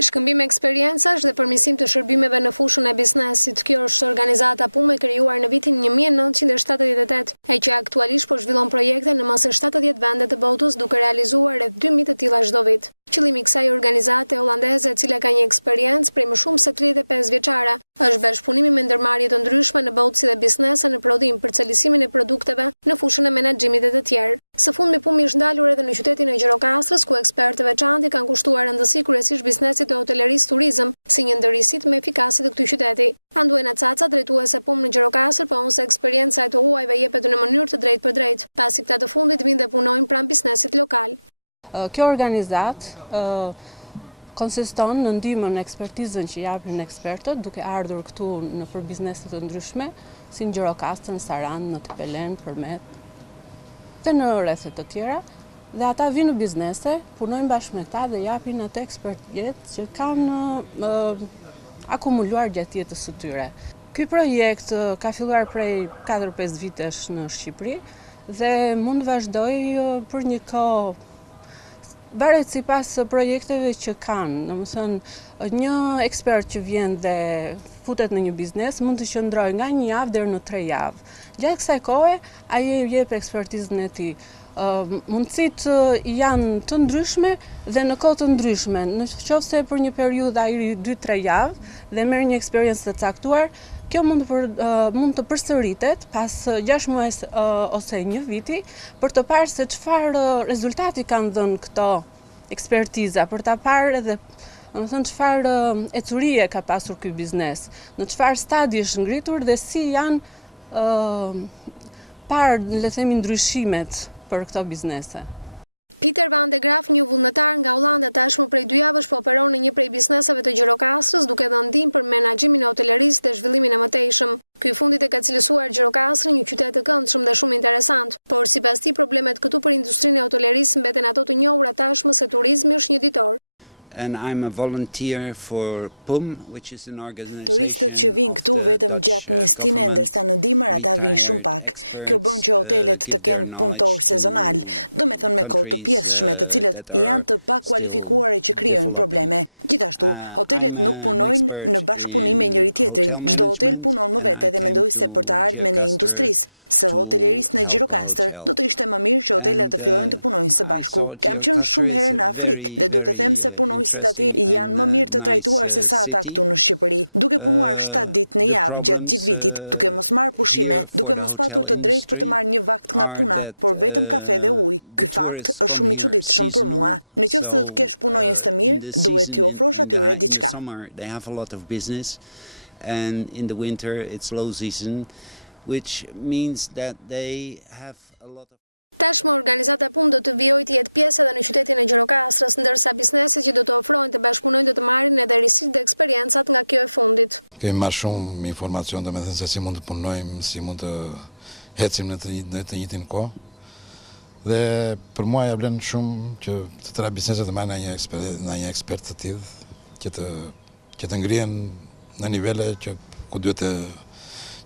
Shkëmbim eksperjencash dhe përmirësim të shërbimeve në fushën e biznesit. Kjo është organizata PUM e krijuar në vitin 1978, e që aktualisht po zhvillon projekte në më së 70 vende të botës, duke realizuar rreth 2000 të tilla çdo vit. Qëllimi i kësaj organizate holandeze, e cila ka një eksperiencë prej më shumë se 35 vjeçare, është bashkëpunimi me ndërmarrje të ndryshme në botë si dhe biznese në prodhim për cilësimin e produkteve në fushën e menaxhimit dhe të tjerë. Së fundmi PUM është ndalur edhe në qytetin e Gjirokastrës, ku ekspertë veçantë kanë kushtuar rëndësi kryesisht biznesit të hotelerisë turizëm si një ndërrisit më efikase të këtij qyteti. Anduena Caca, drejtuese PUM në Gjirokastër, pohon se eksperienca e të huajve jepet në mënyrë të drejtë për drejtë, pasi këta të fundit vinë dhe punojnë pranë biznesit lokal. Kjo organizatë konsiston në ndihmën e ekspertizën që japin ekspertët, duke ardhur këtu në për biznese të ndryshme, si në Gjirokastër, në Sarandë, në Tepelen, Përmet dhe në rrethet të tjera. Dhe ata vinë në biznese, punojnë bashkë me ta dhe japin atë ekspertizë që kanë akumuluar gjatë jetës së tyre. Ky projekt ka filluar prej 4-5 vitesh në Shqipëri dhe mund vazhdoj për një kohë. Varet sipas projekteve që kanë, domethënë një ekspert që vjen dhe futet në një biznes mund të qëndrojë nga 1 javë deri në 3 javë. Gjatë kësaj kohe ai jep ekspertizën e tij. Mundësitë janë të ndryshme dhe në kohë të ndryshme. Nëse për një periudhë ai 2-3 javë dhe merr një eksperiencë të caktuar, kjo mund të përsëritet pas 6 muaj ose 1 viti për të parë se çfarë rezultati kanë dhënë këto ekspertiza, për ta parë edhe çfarë ecurie ka pasur ky biznes, në çfarë stadie është ngritur dhe si janë parë, le të themi, ndryshimet për këto biznese. Pieter van de Graaf, një vullnetar nga Holanda, tashmë prej 2 javësh po operon në një prej bizneseve të Gjirokastrës, duke dhënë ndihmë për menaxhimin e hotelerisë dhe zhvillimin e mëtejshëm. Ky fundit e ka cilësuar Gjirokastrën një qytet të këndshëm dhe shumë interesant, por sipas tij problemet këtu për industrinë e hotelerisë mbeten ato të njohura tashmë se turizmi është një ditor. Turistët që vinë këtu vetëm gjatë njëstine, ndërsa në dimër ata vinë shumë pak. Kjo bën që hotelet të kenë punëtor sezonal, do me thënë me kohë të pjesshme, të cilët janë të pakualifikuar e që krijojnë probleme. Gjithashtu, hotelet nuk punojnë në bashkëpunim me njëri tjetrin. Çdo hotel punon më vete dhe mendoj se për të ardhmen e industrisë së hotelerisë në Gjirokastër, do të ishte më mirë që hotelet të fillojnë të punojnë së bashku. Kam qenë shumë herë në Afrikë dhe do të them se punonjësit atje janë më mirë të trajtuar se sa ata këtu në Shqipëri. Duke punuar 7 ditë në javë gjatë gjithë vitit, duke mos marrë pushime, duke mos patur të drejtë për të marrë një vakt nga puna, por vetëm kafe dhe ujë. Ky fakt është shumë i çuditshëm për mua. Nëse do të kesh punonjës të mirë, duhet t'ju ofrosh atyre diçka. Which means that they have a lot of... Tashmë organizata PUM do të vijojë të jetë pjesë edhe në qytetin e Gjirokastrës, ndërsa bizneset që do të ofrojnë të bashkëpunojnë do të marrin edhe risitë dhe eksperiencat nga kjo e fundit. Kemi më shumë informacion, domethënë se si mund të punojmë, si mund të ecim në të njëjtin kohë. Dhe për mua ja vlen shumë që të tëra bizneset të marrin nga një ekspert të tillë, që të ngrihen në nivele ku duhet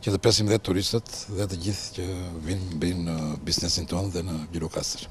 që të presim dhe turistët dhe të gjithë që vinë në biznesin tonë dhe në Gjirokastër.